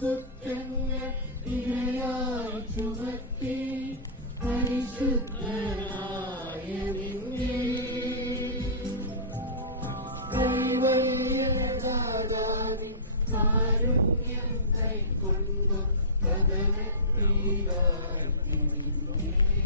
കുറ്റങ്ങൾ ഇരയായി ചുമത്തി പരിശുദ്ധനായ നിന്നെ കൈവല്യദാതാവിൻ കാരുണ്യം കൈക്കൊണ്ടു കഥനത്തിലാക്കി നിന്നെ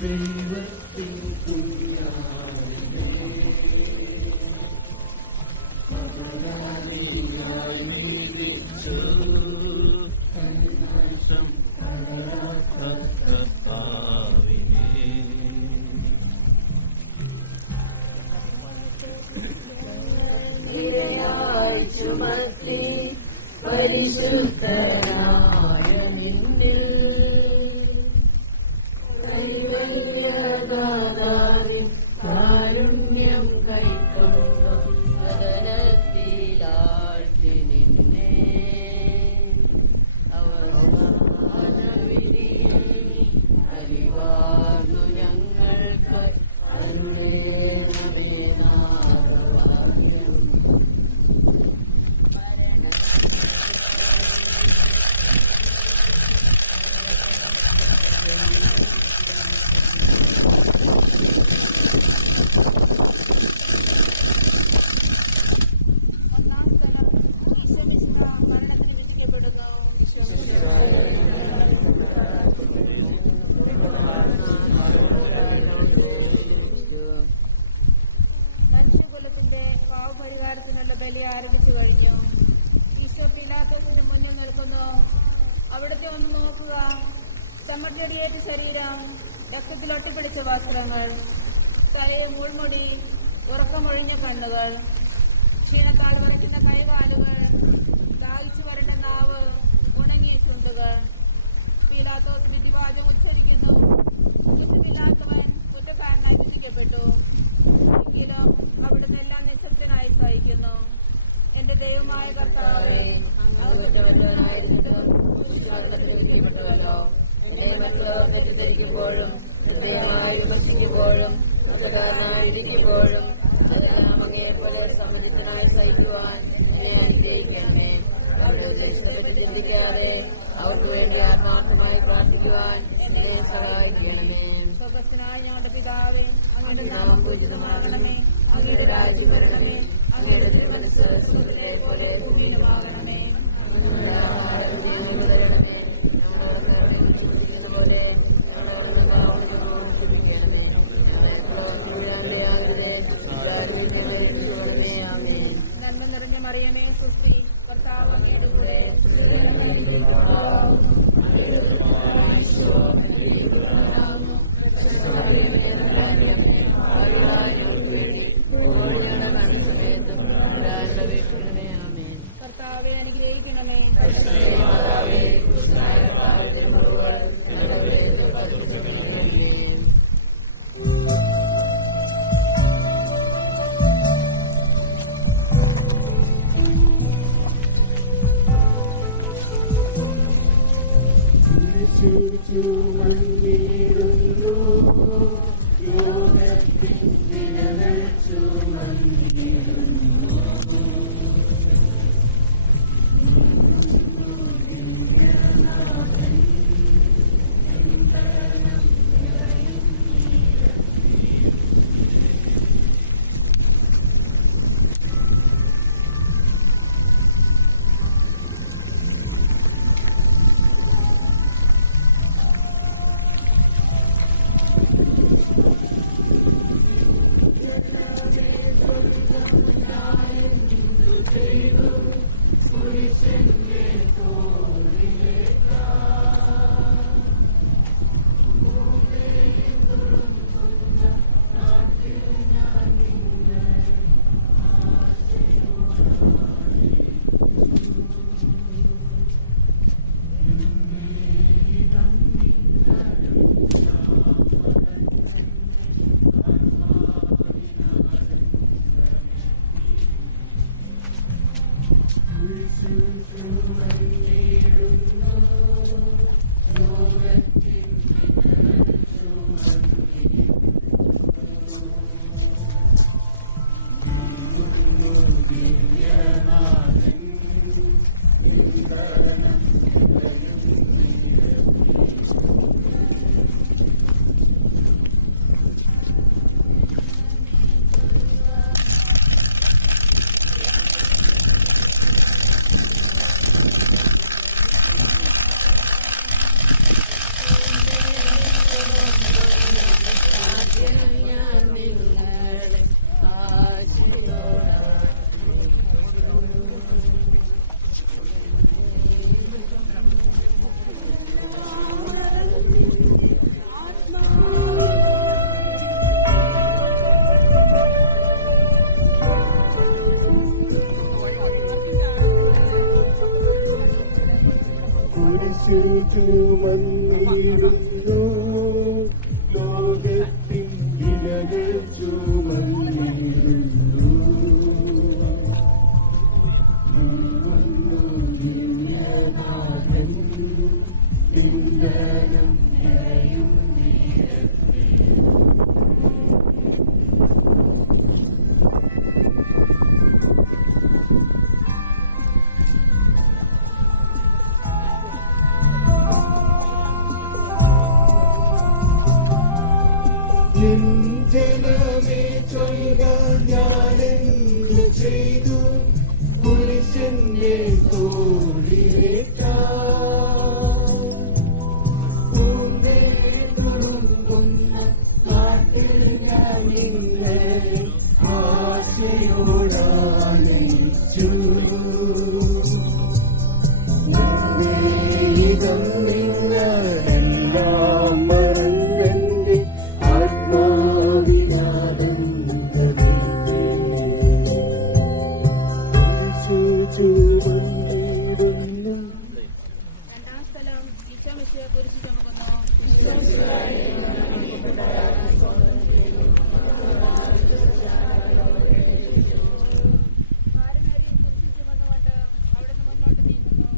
ദൈവത്തിൻ ചുമത്തി പരിശുദ്ധനായ നിന്നിൽ കൈവല്യദാതാവിൻ കാരുണ്യം കൈക്കൊണ്ടു വദനത്തിലാഴ്ത്തി നിന്നെ അവസാനവിധിയിൽ നീ അരിവാർന്നു ഞങ്ങൾക്ക് അരുളേണമേ നാദവാക്യം മനുഷ്യകുലത്തിന്റെ പാവപരിഹാരത്തിനുള്ള ബലി ആരംഭിച്ചു കഴിഞ്ഞു. ഈശോ പിലാത്തോസിന് മുന്നിൽ നിൽക്കുന്നു. അവിടുത്തെ ഒന്ന് നോക്കുക. ചമ്മട്ടടിയേറ്റ ശരീരം, രക്തത്തിൽ ഒട്ടിപ്പിടിച്ച വസ്ത്രങ്ങൾ, തലയിൽ മുൾമുടി, ഉറക്കമൊഴിഞ്ഞ കണ്ണുകൾ, ക്ഷീണത്താൽ വിറയ്ക്കുന്ന കൈകാലുകൾ, ദാഹിച്ചു വരണ്ട നാവ്, ഉണങ്ങിയ ചുണ്ടുകൾ. പീലാത്തോസ് വിധിവാചം ഉച്ചരിക്കുന്നു. കുറ്റമില്ലാത്തവൻ കുറ്റക്കാരനായി വിധിക്കപ്പെട്ടു. എങ്കിലും അവിടുന്ന് എല്ലാം നിശബ്ദനായി സഹിക്കുന്നു. എന്റെ ദൈവമായ കർത്താവേ, തെറ്റിദ്ധരിക്കുമ്പോഴും ഹൃദയമായി വിമർശിക്കുമ്പോഴും കുറ്റക്കാരനായിരിക്കുമ്പോഴും അങ്ങയെ പോലെ സമ്മതിത്തനായി സഹിക്കുവാൻ എന്നെ അനുഗ്രഹിക്കണമേ. അവരുടെ ഉദ്ദേശത്തെപ്പറ്റി ചിന്തിക്കാതെ അവർക്ക് വേണ്ടി ആത്മാർത്ഥമായി പ്രാർത്ഥിക്കുവാൻ എന്നെ സഹായിക്കണമേ. സ്വർഗ്ഗസ്ഥനായ ഞങ്ങളുടെ പിതാവേ, അങ്ങയുടെ നാമം പൂജിതമാകണമേ. അങ്ങയുടെ രാജ്യം വരണമേ. അങ്ങയുടെ തിരുമനസ്സ് സ്വർഗ്ഗത്തിലെ പോലെ ഭൂമിയിലുമാകണമേ. നന്മ നിറഞ്ഞ മറിയമേ, സുസ്തി, കർത്താവ് അങ്ങയുടെ കൂടെ. കർത്താവെ അനുഗ്രഹിക്കണമേ. ചുമന്നിടുന്നു യോഗത്തിൻ വിരകൾ ചുമന്നിടുന്നു. നിന്നെ ആശയോടാനയിച്ചു നിങ്ങളെല്ലാം മറന്നെന്റെ ആത്മാവിനാദം ചുമന്നിടുന്നു. രണ്ടാം സ്ഥലം ഈശോ മിശിഹായെ കുരിശിൽ ചുമക്കുന്നു. ഭാരമേറിയ കുരിശിൽ ചുമന്നുകൊണ്ട് അവിടുന്ന് മുന്നോട്ട് നീങ്ങുന്നു.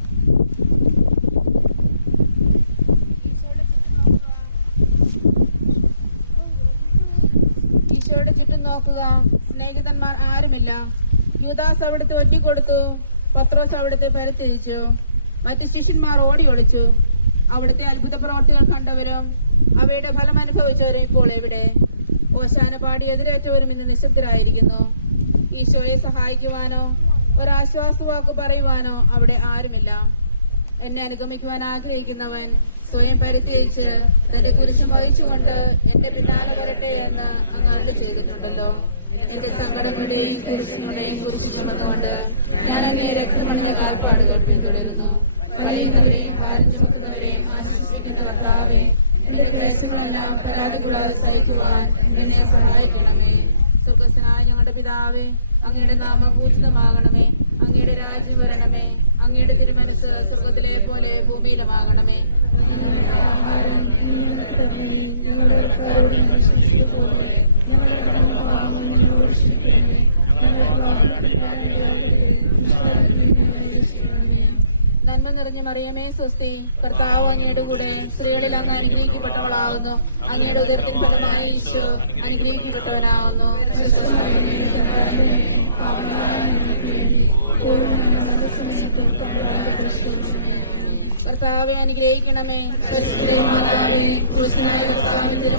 ഈശോയുടെ ചുറ്റും നോക്കുക. സ്നേഹിതന്മാർ ആരുമില്ല. യൂദാസ് അവിടുത്തെ ഒറ്റിക്കൊടുത്തു. പത്രോസ് അവിടുത്തെ പരിത്യജിച്ചു. മറ്റ് ശിഷ്യന്മാർ ഓടി ഒളിച്ചു. അവിടുത്തെ അത്ഭുത പ്രവർത്തികൾ കണ്ടവരും അവയുടെ ഫലം അനുഭവിച്ചവരും ഇപ്പോൾ എവിടെ? ഓശാന പാടി എതിരേറ്റവരും ഇന്ന് നിശബ്ദരായിരിക്കുന്നു. ഈശോയെ സഹായിക്കുവാനോ ഒരാശ്വാസവാക്ക് പറയുവാനോ അവിടെ ആരുമില്ല. എന്നെ അനുഗമിക്കുവാൻ ആഗ്രഹിക്കുന്നവൻ സ്വയം പരിത്യജിച്ച് തന്റെ കുരിശും വഹിച്ചുകൊണ്ട് എന്റെ പിന്നാലെ വരട്ടെ എന്ന് അങ്ങ് അരുളി ചെയ്തിട്ടുണ്ടല്ലോ. എന്റെ സങ്കടങ്ങളുടെയും കുരിശുകളുടെയും കുരിശു ചുമന്നുകൊണ്ട് ഞാൻ അങ്ങേ രക്തമണിഞ്ഞ കാൽപ്പാടുകൾ പിന്തുടരുന്നു. വലയുന്നവരെയും ഭാരം ചുമക്കുന്നവരെയും ആശ്വസിപ്പിക്കുന്ന കർത്താവേ, എന്റെ ക്ലേശങ്ങളെല്ലാം പരാതി കൂടാതെ സഹിക്കുവാൻ എന്നെ സഹായിക്കണമേ. സുഖസ്നായ ഞങ്ങളുടെ പിതാവേ, അങ്ങയുടെ നാമം പൂജിതമാകണമേ. അങ്ങയുടെ രാജ്യം വരണമേ. അങ്ങയുടെ തിരുമനസ് സ്വർഗത്തിലെ പോലെ ഭൂമിയിലുമാകണമേ. നന്മ നിറഞ്ഞ മറിയമേ സ്വസ്തി, കർത്താവ് അങ്ങയുടെ കൂടെ സ്ത്രീകളിൽ അങ്ങ് അനുഗ്രഹിക്കപ്പെട്ടവളാകുന്നു. അങ്ങയുടെ ഉദരത്തിൻ ഫലമായ ഈശോ അനുഗ്രഹിക്കപ്പെട്ടവനാകുന്നു. കർത്താവെ അനുഗ്രഹിക്കണമേ.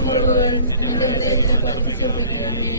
മുറിവുകൾ എന്റെ ഹൃദയത്തിൽ പ്രവർത്തിച്ചുകൊണ്ടിരിക്കണമേ.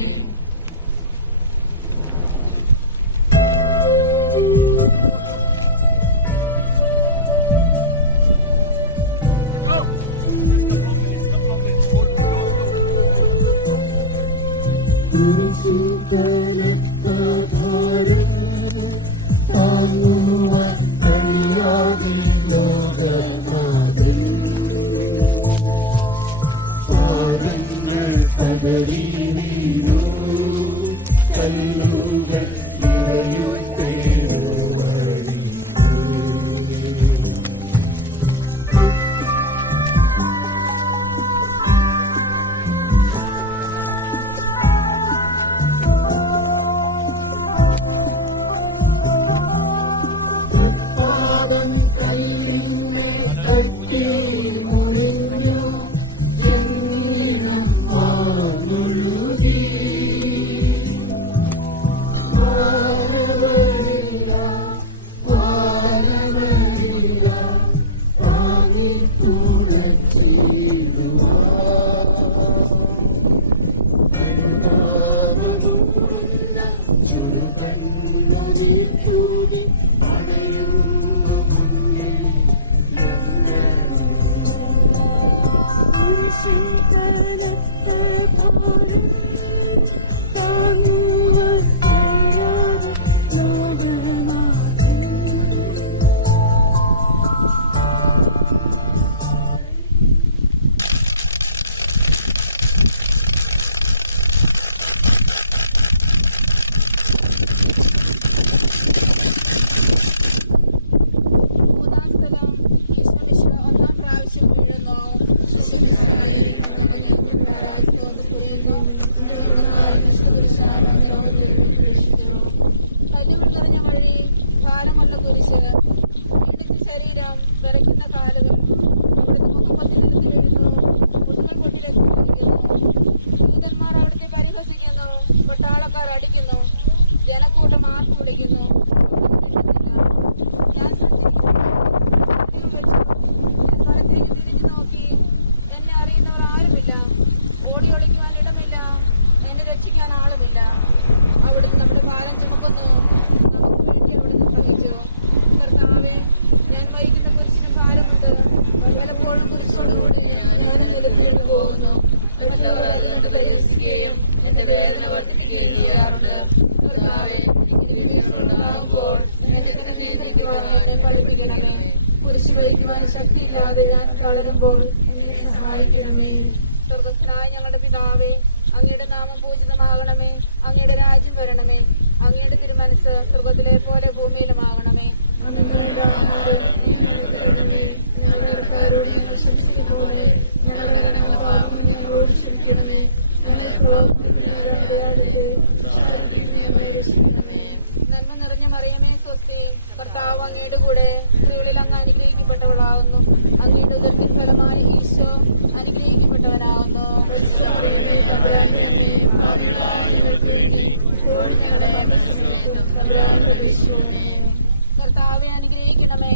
പരിഹസിക്കുകയും എന്റെ വേദന വർദ്ധിപ്പിക്കുകയും ചെയ്യാറുണ്ട്. കർത്താവേ, ഉണ്ടാകുമ്പോൾ എന്നെ നിയന്ത്രിക്കുവാൻ എന്നെ പഠിപ്പിക്കണമേ. കുരിശ് വഹിക്കുവാൻ ശക്തിയില്ലാതെ ഞാൻ തളരുമ്പോൾ എന്നെ സഹായിക്കണമേ. സ്വർഗ്ഗസ്ഥനായ ഞങ്ങളുടെ പിതാവേ, അങ്ങയുടെ നാമം പൂജിതമാകണമേ. അങ്ങയുടെ രാജ്യം വരണമേ. അങ്ങയുടെ തിരുമനസ് സ്വർഗ്ഗത്തിലെ പോലെ ഭൂമിയിലുമാകണമേ. ഞങ്ങളുടെ ആഹാരം ഞങ്ങൾക്ക് തരണമേ. ഞങ്ങളുടെ കടക്കാരോട് ഞങ്ങൾ ക്ഷമിച്ചതുപോലെ ഞങ്ങളുടെ പാപങ്ങൾ ഞങ്ങളോട് ക്ഷമിക്കണമേ. ഞങ്ങളെ പ്രവർത്തിക്കുന്നവരാകരുത്, ഞങ്ങളെ രക്ഷിക്കണമേ. നന്മ നിറഞ്ഞ മറിയമേ, സ്വസ്തി. കർത്താവ് അങ്ങയുടെ കൂടെ സ്ത്രീകളിൽ അങ്ങ് അനുഗ്രഹിക്കപ്പെട്ടവളാകുന്നു. അങ്ങയുടെ ഉദരത്തിൻ ഫലമായി ഈശോ അനുഗ്രഹിക്കപ്പെട്ടവനാകുന്നു. കർത്താവെ അനുഗ്രഹിക്കണമേ.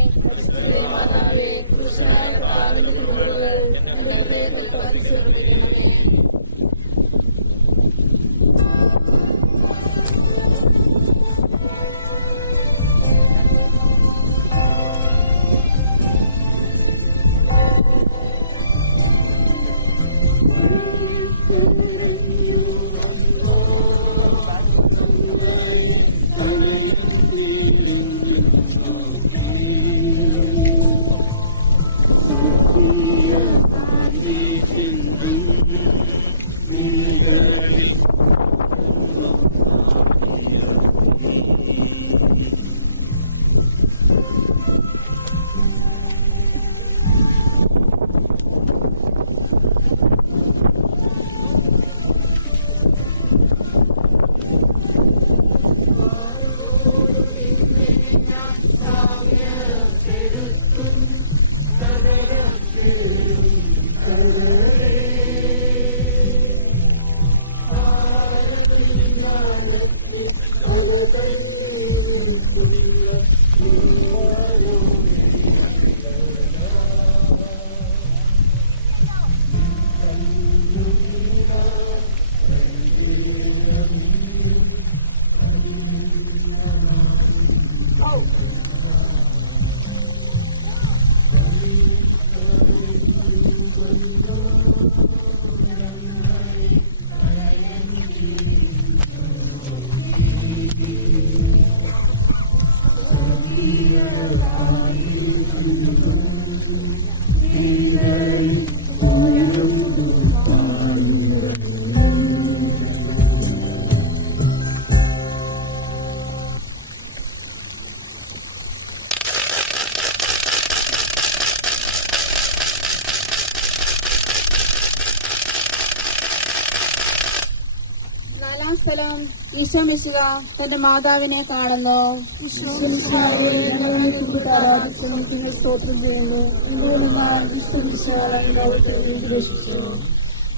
നാലാം സ്ഥലം, ഈശോ മിശിഹ തന്റെ മാതാവിനെ കാണുന്നു.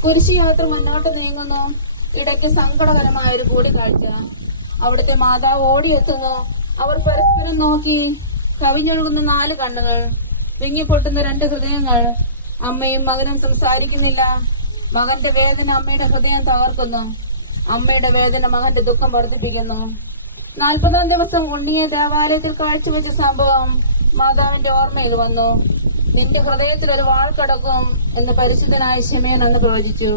കുരിശ് യാത്ര മുന്നോട്ട് നീങ്ങുന്നു. ഇടയ്ക്ക് സങ്കടകരമായ ഒരു കൂടിക്കാഴ്ച. അവിടുത്തെ മാതാവ് ഓടിയെത്തുന്നു. അവർ പരസ്പരം നോക്കി. കവിഞ്ഞൊഴുകുന്ന 4 കണ്ണുകൾ, വിങ്ങിപ്പൊട്ടുന്ന 2 ഹൃദയങ്ങൾ. അമ്മയും മകനും സംസാരിക്കുന്നില്ല. മകന്റെ വേദന അമ്മയുടെ ഹൃദയം തകർക്കുന്നു. അമ്മയുടെ വേദന മകന്റെ ദുഃഖം വർദ്ധിപ്പിക്കുന്നു. 40-ാം ദിവസം ഉണ്ണിയെ ദേവാലയത്തിൽ കാഴ്ചവെച്ച സംഭവം മാതാവിന്റെ ഓർമ്മയിൽ വന്നു. നിന്റെ ഹൃദയത്തിൽ ഒരു വാൾ കടക്കും എന്ന് പരിശുദ്ധനായ ശിമയോൻ അന്ന് പ്രവചിച്ചു.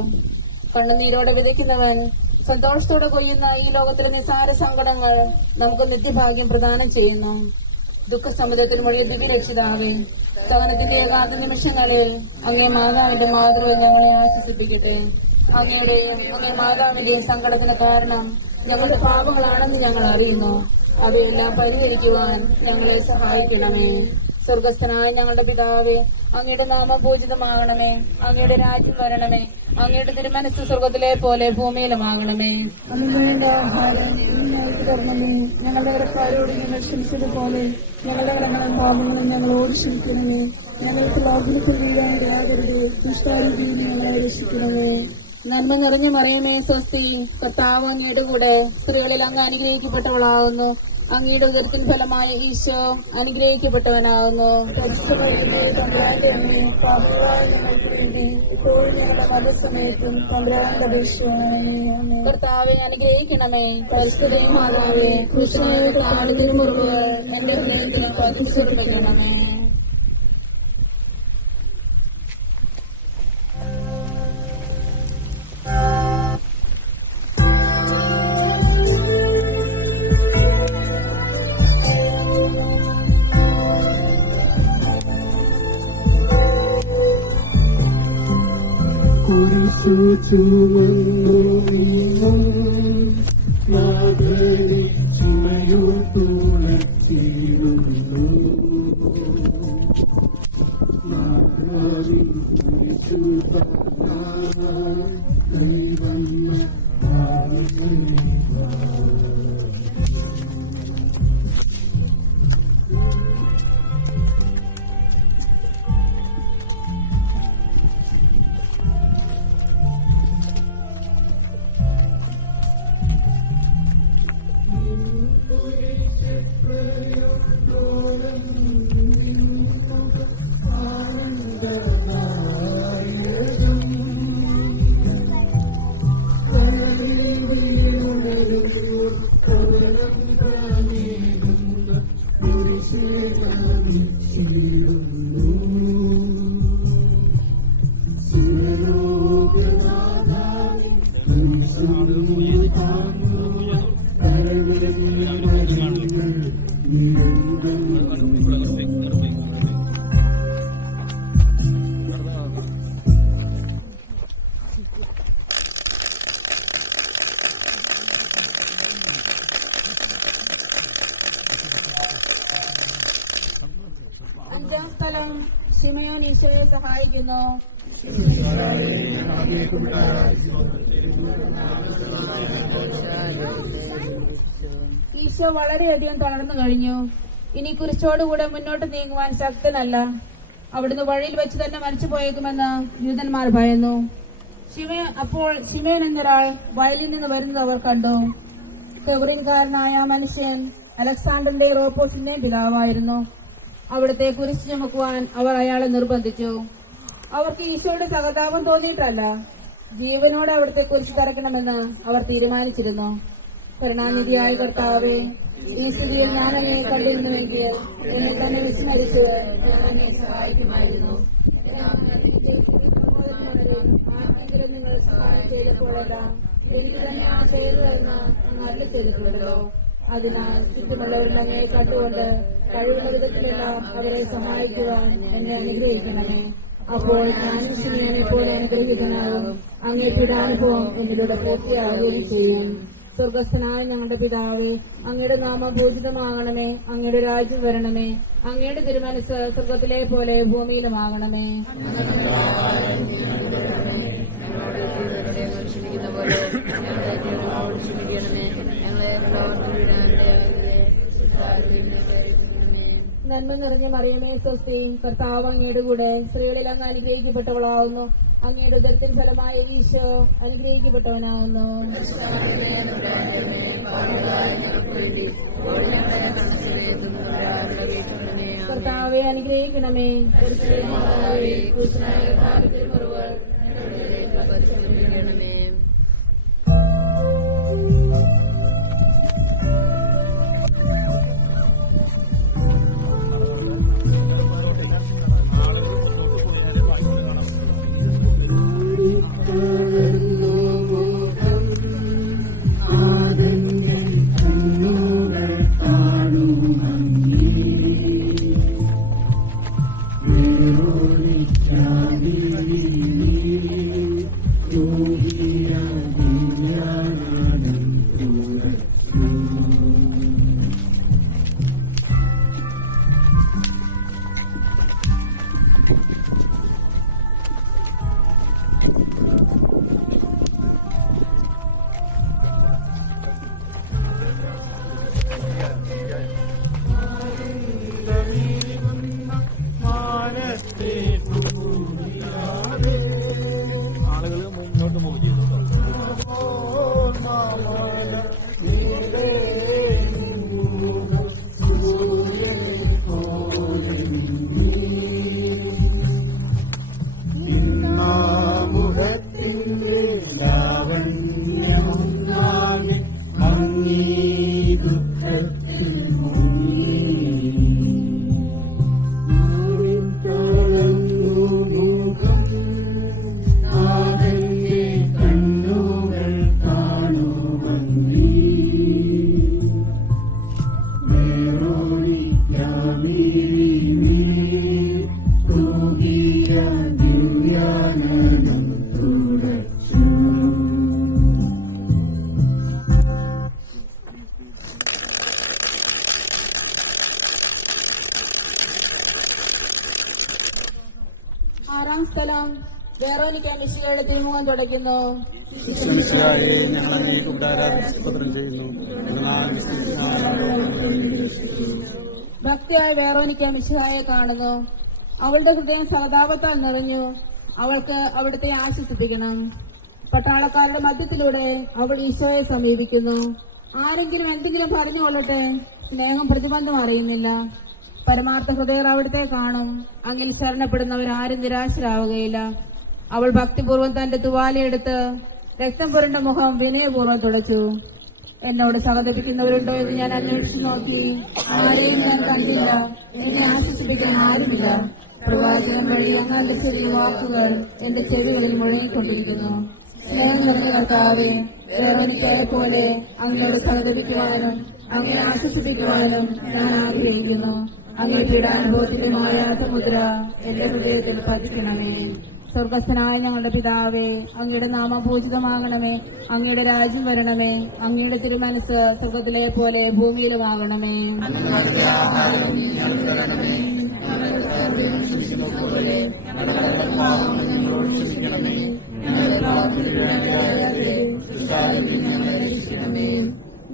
കണ്ണുനീരോടെ വിതയ്ക്കുന്നവൻ സന്തോഷത്തോടെ കൊയ്യുന്ന ഈ ലോകത്തിലെ നിസാര സങ്കടങ്ങൾ നമുക്ക് നിത്യഭാഗ്യം പ്രദാനം ചെയ്യുന്നു. ദുഃഖസമുദ്രത്തിൽ മുഴുകിയ ദിവ്യരക്ഷിതാവേ, സഹനത്തിന്റെ ഏകാന്ത നിമിഷങ്ങളിൽ അങ്ങേ മാതാവിന്റെ മാതൃക ഞങ്ങളെ ആശ്വസിപ്പിക്കട്ടെ. അങ്ങയുടെയും അങ്ങേ മാതാവിന്റെയും സങ്കടത്തിന് കാരണം ഞങ്ങളുടെ പാപങ്ങളാണെന്ന് ഞങ്ങൾ അറിയുന്നു. അവയെല്ലാം പരിഹരിക്കുവാൻ ഞങ്ങളെ സഹായിക്കണമേ. സ്വർഗസ്ഥനായ ഞങ്ങളുടെ പിതാവേ, അങ്ങയുടെ നാമം പൂജിതമാകണമേ. അങ്ങയുടെ രാജ്യം വരണമേ. അങ്ങയുടെ തിരുമനസ് സ്വർഗത്തിലെ പോലെ ഭൂമിയിലുമാകണമേ. അന്ന് ആഹാരം ഞങ്ങൾക്ക് തരണമേ. ഞങ്ങളുടെ കടക്കാരോട് ഞങ്ങൾ ക്ഷമിച്ചതുപോലെ ഞങ്ങളുടെ കടങ്ങളും പാപങ്ങളും ഞങ്ങളോട് ക്ഷമിക്കണമേ. ഞങ്ങൾക്ക് ലോകത്തിൽ വീഴാൻ ഇടയാകരുത്, ദുഷ്ടാരൂപിയിൽ ഞങ്ങളെ രക്ഷിക്കണമേ. നന്മ നിറഞ്ഞ മറിയമേ, സ്വസ്തി. കർത്താവ് അങ്ങയുടെ കൂടെ സ്ത്രീകളിൽ അങ്ങ് അനുഗ്രഹിക്കപ്പെട്ടവളാകുന്നു. അങ്ങയുടെ ഉദരത്തിൻ ഫലമായ ഈശോ അനുഗ്രഹിക്കപ്പെട്ടവനാകുന്നു. കർത്താവെ അനുഗ്രഹിക്കണമേ. പരിസ്ഥിതിയും മാതാവേ, കൃഷ്ണയുടെ കാലത്തിന് മുറിവ് എന്റെ ഹൃദയത്തിൽ പതിച്ചുറപ്പിക്കണമേ. ചുമന്നു നിന്നും നാഗരി ചുമയോ തുണത്തിരുന്നു നാഗരി കൈവന്ന അഞ്ചാം സ്ഥലം ശിമയോൻ ഈശോയെ സഹായിക്കുന്നു. ഈശോ വളരെയധികം തളർന്നു കഴിഞ്ഞു. ഇനി കുരിശോടുകൂടെ മുന്നോട്ട് നീങ്ങുവാൻ ശക്തനല്ല. അവിടുന്ന് വഴിയിൽ വെച്ച് തന്നെ മരിച്ചു പോയേക്കുമെന്ന് യൂതന്മാർ ഭയന്നു. അപ്പോൾ ശിമയോൻ എന്നൊരാൾ വയലിൽ നിന്ന് വരുന്നത് അവർ കണ്ടു. കെവറിൻകാരനായ മനുഷ്യൻ അലക്സാണ്ടറിന്റെ റോപ്പോസിന്റെ പിതാവായിരുന്നു. അവിടുത്തെ കുരിശ് ചുമക്കുവാൻ അവർ അയാളെ നിർബന്ധിച്ചു. അവർക്ക് ഈശോയുടെ സഹതാപം തോന്നിയിട്ടല്ല, ജീവനോട് അവിടുത്തെ കുരിശ് തറയ്ക്കണമെന്ന് അവർ തീരുമാനിച്ചിരുന്നു. കരുണാനിധിയായ കർത്താവേ, ഈ സ്ഥിതിയിൽ ഞാൻ അങ്ങയെ കണ്ടിരുന്നുവെങ്കിൽ എന്നെ തന്നെ വിസ്മരിച്ച് ഞാൻ അങ്ങയെ സഹായിക്കുമായിരുന്നു. ആർക്കെങ്കിലും നിങ്ങൾ സഹായം ചെയ്തപ്പോഴെല്ലാം എനിക്ക് തന്നെ ആ ചെയ്തതെന്ന് അങ്ങ് അരുളി ചെയ്തിട്ടുണ്ടല്ലോ. അതിനാൽ ചുറ്റുമുള്ളവരുടെ അങ്ങയെ കണ്ടുകൊണ്ട് കഴിവുള്ള വിധത്തിലെല്ലാം അവരെ സഹായിക്കുവാൻ എന്നെ അനുഗ്രഹിക്കണമേ. അപ്പോൾ ഞാനും ശിമയോനെ പോലെ അനുഗ്രഹിതനാകും. അങ്ങേ പീഡാനുഭവം എന്നിലൂടെ പൂർത്തിയാകുകയും ചെയ്യും. സ്വർഗസ്ഥനായ ഞങ്ങളുടെ പിതാവേ, അങ്ങയുടെ നാമം പൂജിതമാകണമേ. അങ്ങയുടെ രാജ്യം വരണമേ. അങ്ങയുടെ തിരുമനസ് സ്വർഗത്തിലെ പോലെ ഭൂമിയിലുമാകണമേ. നന്മ നിറഞ്ഞ മറിയമേ സ്വസ്തി, കർത്താവ് അങ്ങയുടെ കൂടെ സ്ത്രീകളിൽ അങ്ങ് അനുഗ്രഹിക്കപ്പെട്ടവളാവുന്നു. അങ്ങയുടെ ഉദരത്തിൻ ഫലമായ ഈശോ അനുഗ്രഹിക്കപ്പെട്ടവനാവുന്നു. കർത്താവെ അനുഗ്രഹിക്കണമേ. ദിവ്യാനന്ദം തുടർ വേറോനിക്ക മിശിഹയുടെ തിരുമുഖം തുടയ്ക്കുന്നു. ഈശോമിശിഹായെ ഞങ്ങൾ അങ്ങേക്ക് ഉപകാരം ചെയ്യുന്നു. ഭക്തിയായ വേറോനിക്ക മിശിഹായെ കാണുന്നു. അവളുടെ ഹൃദയം സഹതാപത്താൽ നിറഞ്ഞു. അവൾക്ക് അവിടുത്തെ ആശ്വസിപ്പിക്കണം. പട്ടാളക്കാരുടെ മധ്യത്തിലൂടെ അവൾ ഈശോയെ സമീപിക്കുന്നു. ആരെങ്കിലും എന്തെങ്കിലും പറഞ്ഞുകൊള്ളട്ടെ, സ്നേഹം പ്രതിബന്ധം അറിയുന്നില്ല. പരമാർത്ഥ ഹൃദയർ അവിടുത്തെ കാണും. അങ്ങിൽ ശരണപ്പെടുന്നവരാരും നിരാശരാവുകയില്ല. അവൾ ഭക്തിപൂർവ്വം തന്റെ തുവാലയെടുത്ത് രക്തം പുരണ്ട മുഖം വിനയപൂർവ്വം തുടച്ചു. എന്നോട് സഹതപിക്കുന്നവരുണ്ടോ എന്ന് ഞാൻ അന്വേഷിച്ചു നോക്കി. ആരെയും ഞാൻ കണ്ടില്ല. എന്നെ ആശ്വസിപ്പിക്കാൻ ആരുമില്ല. പ്രവാചകൻ വഴി അങ്ങാന്റെ ചെറിയ വാക്കുകൾ എന്റെ ചെവികളിൽ മുഴങ്ങിക്കൊണ്ടിരിക്കുന്നു. സ്നേഹം നിറഞ്ഞ കർത്താവേ, വേറൊനിക്കായെ പോലെ അങ്ങയോട് സഹതപിക്കുവാനും അങ്ങനെ ആശ്വസിപ്പിക്കുവാനും ഞാൻ ആഗ്രഹിക്കുന്നു. അങ്ങേ പീഡാനുഭവത്തിന്റെ മായാത്ത മുദ്ര എന്റെ ഹൃദയത്തിൽ പതിക്കണമേ. സ്വർഗസ്ഥനായ ഞങ്ങളുടെ പിതാവേ, അങ്ങയുടെ നാമം പൂജിതമാകണമേ. അങ്ങയുടെ രാജ്യം വരണമേ. അങ്ങയുടെ തിരുമനസ് സ്വർഗത്തിലെ പോലെ ഭൂമിയിലുമാകണമേ.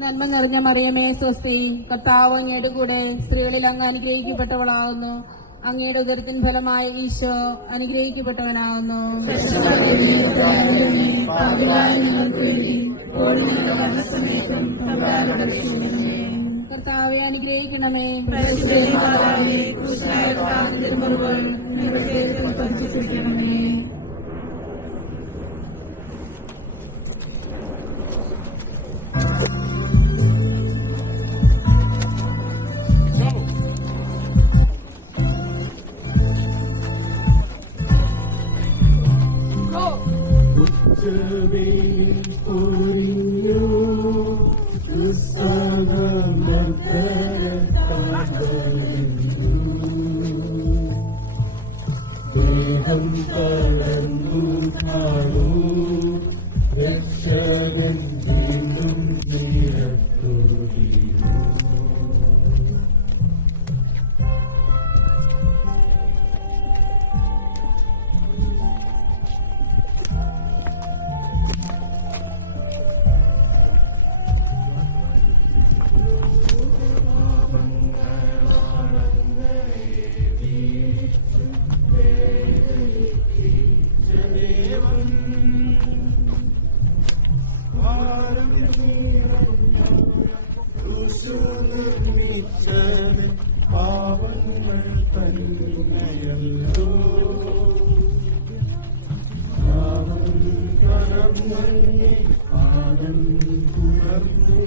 നന്മ നിറഞ്ഞ മറിയമേ സ്വസ്തി, കർത്താവ് അങ്ങയുടെ കൂടെ സ്ത്രീകളിൽ അങ്ങ് അനുഗ്രഹിക്കപ്പെട്ടവളാകുന്നു. അങ്ങയുടെ ഉദരത്തിൻ ഫലമായ ഈശോ അനുഗ്രഹിക്കപ്പെട്ടവനാകുന്നു. കർത്താവെ അനുഗ്രഹിക്കണമേ. ഉച്ചവെയിൽ പൊരിഞ്ഞു ദേഹം തളർന്നു കാണൂ രക്ഷകൻ വീണ്ടും നിരത്തുകയും പാവങ്ങൾ തന്നെയല്ലോ പാവം കരം നന്ദി പാദം പുണർന്നു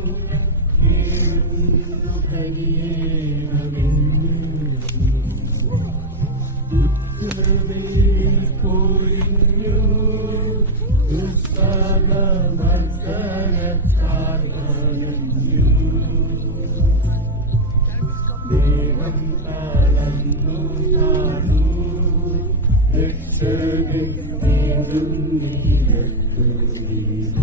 കേഴുന്നു കരിയേണമെന്നു ഉച്ചവെയിൽ പൊരിഞ്ഞു ദുസ്സഹമർദ്ദനത്താൽ വലഞ്ഞു ദേഹം തളർന്നു കാണൂ രക്ഷകൻ വീണ്ടും നിരത്തുകയും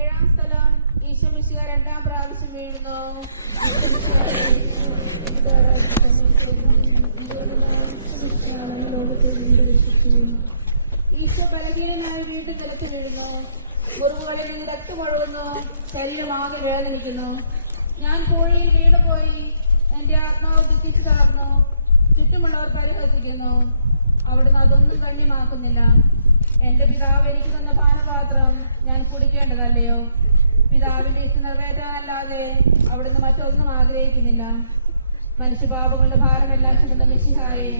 ഏഴാം സ്ഥലം ഈശോ മിശിഹ രണ്ടാം പ്രാവശ്യം വീഴുന്നു. ഈശോ ബലഹീനനായി വീണ്ടും നിലത്ത് വീഴുന്നു. മുറിവുകളിൽ നിന്ന് രക്തമൊഴുകുന്നു. ശരീരമാകെ വേദനിക്കുന്നു. ഞാൻ പുഴയിൽ വീണുപോയി. എന്റെ ആത്മാവ് ദുഃഖിച്ചു തളർന്നു. ചുറ്റുമുള്ളവർ പരിഹസിക്കുന്നു. അവിടുന്ന് അതൊന്നും ഗണ്യമാക്കുന്നില്ല. എന്റെ പിതാവ് എനിക്ക് തന്ന പാനപാത്രം ഞാൻ കുടിക്കേണ്ടതല്ലയോ? പിതാവിന്റെ ഇഷ്ടം നിറവേറ്റാനല്ലാതെ അവിടുന്ന് മറ്റൊന്നും ആഗ്രഹിക്കുന്നില്ല. മനുഷ്യപാപങ്ങളുടെ ഭാരമെല്ലാം ചുമന്ന മിശിഹായെ,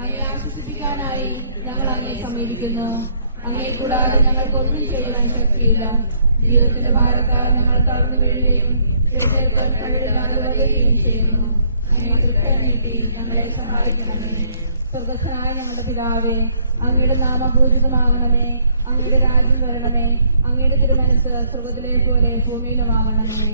അങ്ങേ ആശ്വസിപ്പിക്കാനായി ഞങ്ങൾ അങ്ങേ സമീപിക്കുന്നു. അങ്ങേ കൂടാതെ ഞങ്ങൾക്കൊന്നും ചെയ്യുവാൻ ശക്തിയില്ല. ജീവിതത്തിന്റെ ഭാരത്താൽ ഞങ്ങൾ തളർന്നു വീഴുകയും എഴുന്നേൽക്കാൻ കഴിവില്ലാതെ വരികയും ചെയ്യുന്നു. അങ്ങേ തൃപ്തി നീട്ടി ഞങ്ങളെ സഹായിക്കണമേ. സ്വർഗസ്ഥനായ ഞങ്ങളുടെ പിതാവേ, അങ്ങയുടെ നാമം പൂജിതമാകണമേ. അങ്ങയുടെ രാജ്യം വരണമേ. അങ്ങയുടെ തിരുമനസ് സ്വർഗത്തിലെ പോലെ ഭൂമിയിലുമാകണമേ.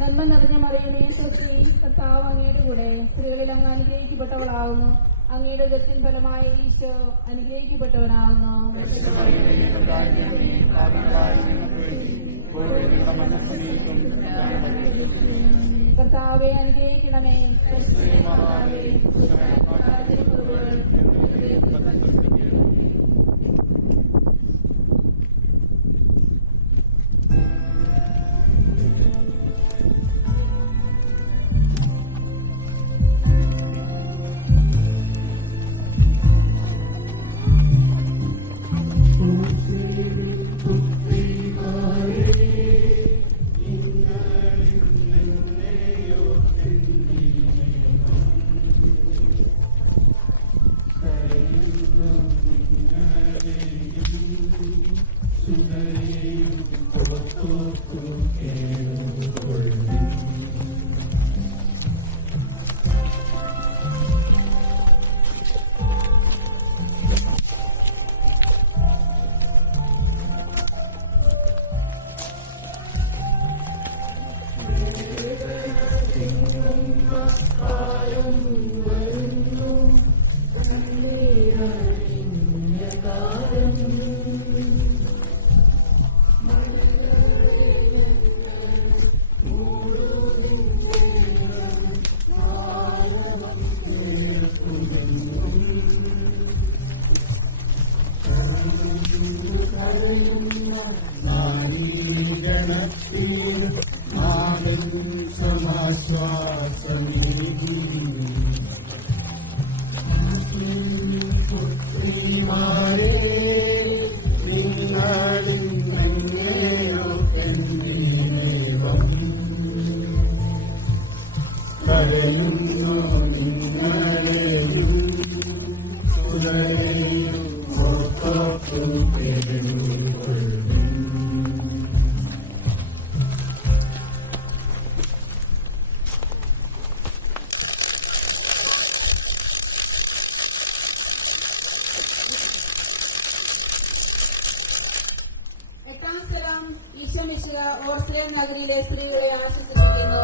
നന്മ നിറഞ്ഞ മറിയമേ സ്വസ്തി, കർത്താവ് അങ്ങയുടെ കൂടെ സ്ത്രീകളിൽ അങ്ങ് അനുഗ്രഹിക്കപ്പെട്ടവളാകുന്നു. അങ്ങയുടെ ഉദരത്തിൻ ഫലമായ ഈശോ അനുഗ്രഹിക്കപ്പെട്ടവനാകുന്നു. കർത്താവെ അനുഗ്രഹിക്കണമേ. ഈശോമിശിഹ ഓർസ്ലേം നഗരിയിലെ സ്ത്രീകളെ ആശ്വസിപ്പിക്കുന്നു.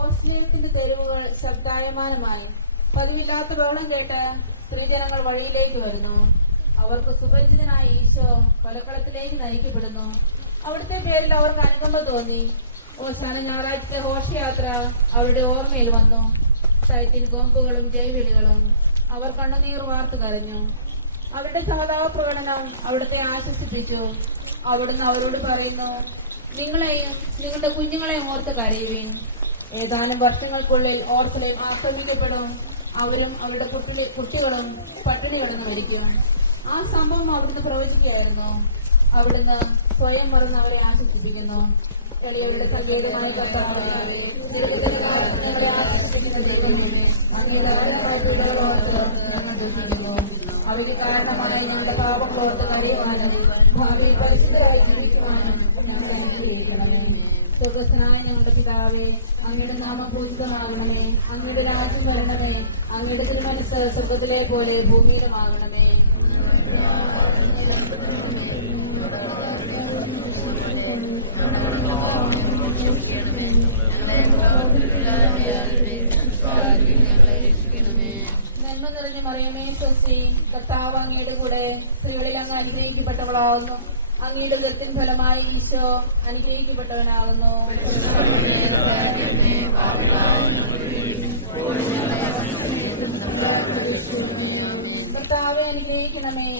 ഓസ്ലേത്തിന്റെ തെരുവുകൾ ശബ്ദായമാനമായി. പതിവില്ലാത്ത ബഹളം കേട്ട് സ്ത്രീജനങ്ങൾ വഴിയിലേക്ക് വരുന്നു. അവർക്ക് സുപരിചിതനായ ഈശോ കൊലക്കളത്തിലേക്ക് നയിക്കപ്പെടുന്നു. അവിടുത്തെ പേരിൽ അവർക്ക് അനുകമ്പ തോന്നി. അവസാന ഞായറാഴ്ച ഘോഷയാത്ര അവരുടെ ഓർമ്മയിൽ വന്നു. സൈത്തിൻ കൊമ്പുകളും ജൈവിളികളും. അവർ കണ്ണുനീർ വാർത്തു കരഞ്ഞു. അവരുടെ സഹതാപ പ്രകടനം അവിടുത്തെ ആശ്വസിപ്പിച്ചു. അവിടുന്ന് അവരോട് പറയുന്നു, നിങ്ങളെയും നിങ്ങളുടെ കുഞ്ഞുങ്ങളെയും ഓർത്ത് കരയുവിൻ. ഏതാനും വർഷങ്ങൾക്കുള്ളിൽ ഓർസലേം ആക്രമിക്കപ്പെടും. അവരും അവരുടെ കുട്ടികളും പട്ടിണി കിടന്നു മരിക്കും. ആ സംഭവം അവിടുന്ന് പ്രവചിക്കുകയായിരുന്നു. അവിടുന്ന് സ്വയം മറന്ന് അവരെ ആശ്വസിപ്പിക്കുന്നു. എളിയവരുടെ സങ്കേതമായ കർത്താവേ, അവയ്ക്ക് കാരണമായി ഞങ്ങളുടെ പാപങ്ങളോർത്ത് കഴിയുവാനും ഭാവി പരിശുദ്ധമായി ജീവിക്കുവാനും ഞങ്ങൾ അനുഗ്രഹിക്കണമേ. സ്വർഗസ്നായ ഞങ്ങളുടെ പിതാവേ, അങ്ങയുടെ നാമം പൂജിതമാകണമേ. അങ്ങയുടെ രാജ്യം വരണമേ. അങ്ങയുടെ തിരുമനസ് സ്വർഗത്തിലെ പോലെ ഭൂമിയിലുമാകണമേ. നന്മ നിറഞ്ഞ മറിയമേ സ്വസ്തി, കർത്താവ് അങ്ങയുടെ കൂടെ സ്ത്രീകളിൽ അങ്ങ് അനുഗ്രഹിക്കപ്പെട്ടവളാകുന്നു. അങ്ങയുടെ ഉദരത്തിൻ ഫലമായി ഈശോ അനുഗ്രഹിക്കപ്പെട്ടവനാകുന്നു. കർത്താവെ അനുഗ്രഹിക്കണമേ.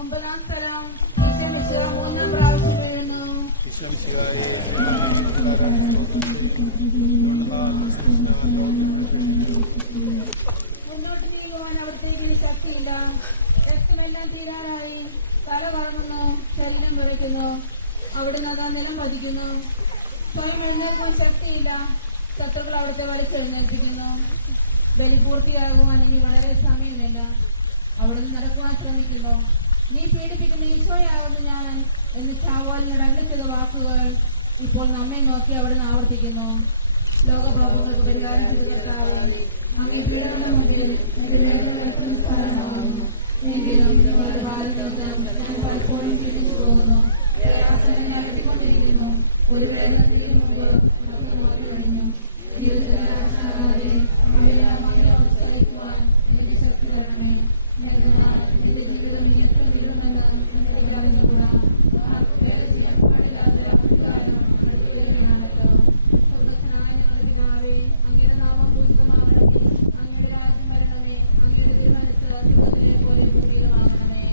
ഒമ്പതാം സ്ഥലം ഈശോ മൂന്നാം പ്രാവശ്യം വീഴുന്നു. മുന്നോട്ട് നീങ്ങുവാൻ അവിടത്തേക്ക് ശക്തിയില്ല. രക്തമെല്ലാം തീരാറായി. തല കറങ്ങുന്നു, ശരീരം വിറയ്ക്കുന്നു. അവിടുന്ന് അതാ നിലം പതിക്കുന്നു. സ്വയം എഴുന്നേൽക്കാൻ ശക്തിയില്ല. ശത്രുക്കൾ അവിടുത്തെ വലിച്ചെഴുന്നേൽപ്പിക്കുന്നു. ബലി പൂർത്തിയാകുവാൻ ഇനി വളരെ സമയമില്ല. അവിടുന്ന് നടക്കുവാൻ ശ്രമിക്കുന്നു. നീ പീഡിപ്പിക്കുന്ന ഈശോയാകുന്നു ഞാൻ എന്ന് ചാവാലിനോട് അകലിച്ചത് വാക്കുകൾ ഇപ്പോൾ നമ്മെ നോക്കി അവിടുന്ന് ആവർത്തിക്കുന്നു. ലോകപാപങ്ങൾക്ക് പരിഹാരം ചെയ്ത് കർത്താവ് അങ്ങേ പീഡനങ്ങളുടെ മുന്നിൽ എങ്കിലും നിങ്ങളുടെ ഭാരതത്തിൽ ഞാൻ പലപ്പോഴും തിരിച്ചു പോകുന്നു. പ്രയാസങ്ങൾ അകറ്റിക്കൊണ്ടിരിക്കുന്നു. ഒരു വേദന മുമ്പ് കഴിഞ്ഞു. ജീവിതത്തിലാകാതെ അവയെല്ലാം അങ്ങനെ അവസാനിക്കുവാൻ എനിക്ക് ശക്തി തരണമേ. എന്റെ ജീവിതം നീ എത്ര വിടുമെന്ന് നിങ്ങൾക്ക് അറിഞ്ഞുകൂടാ. ആർക്കും വേറെ ചെയ്യാൻ പാടില്ലാതെ അഭിപ്രായം അടുത്തുവരികയാണല്ലോ. സ്വർഗ്ഗസ്ഥനായ ഞങ്ങളുടെ പിതാവേ, അങ്ങയുടെ നാമം പൂജിതമാകണമേ. അങ്ങയുടെ രാജ്യം വരണമേ. അങ്ങയുടെ തിരുമനസ്സ് സ്വർഗ്ഗത്തിലെ പോലെ ഭൂമിയിലുമാകണമേ.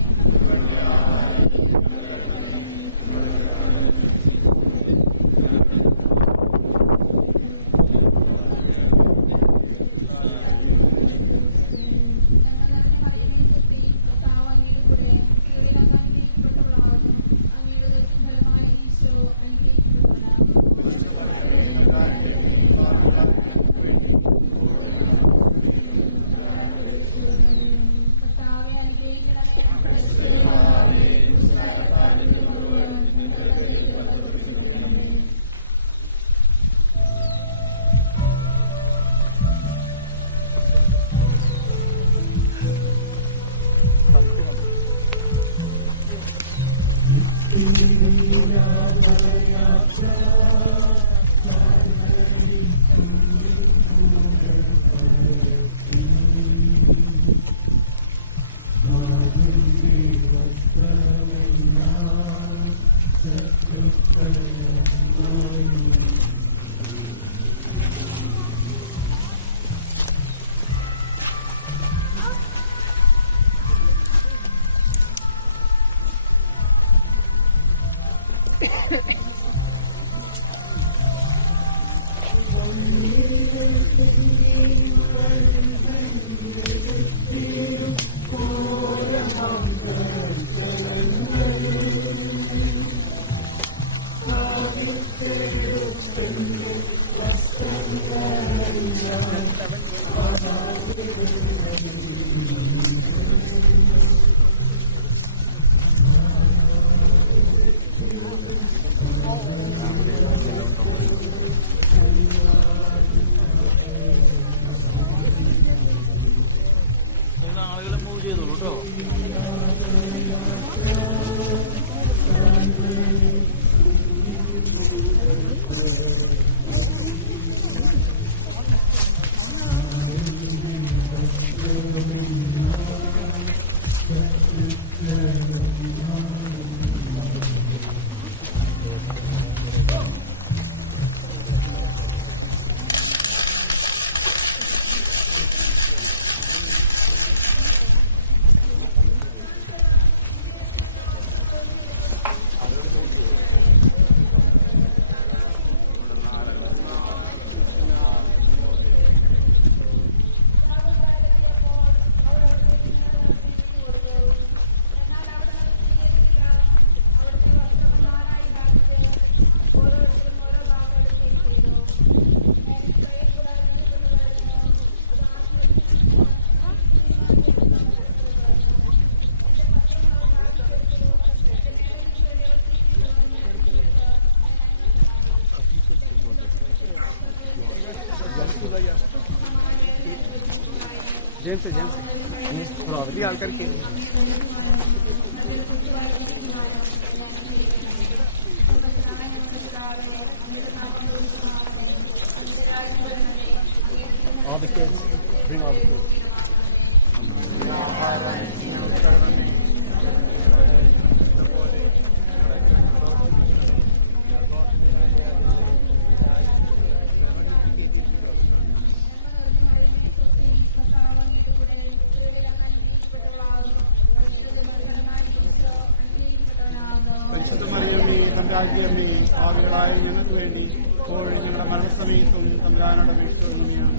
ആളുകളെ മൂവ് ചെയ്തോളൂ കേട്ടോ. ജെയിംസ് വലിയ ആൾക്കാർക്ക് all the kids. Bring all the kids. രാജ്യമേ ആളുകളായ ഞങ്ങൾക്ക് വേണ്ടി ഇപ്പോഴും ഞങ്ങളുടെ മരണസമയത്തും തമ്പുരാനോട് വീഴ്ചയാണ്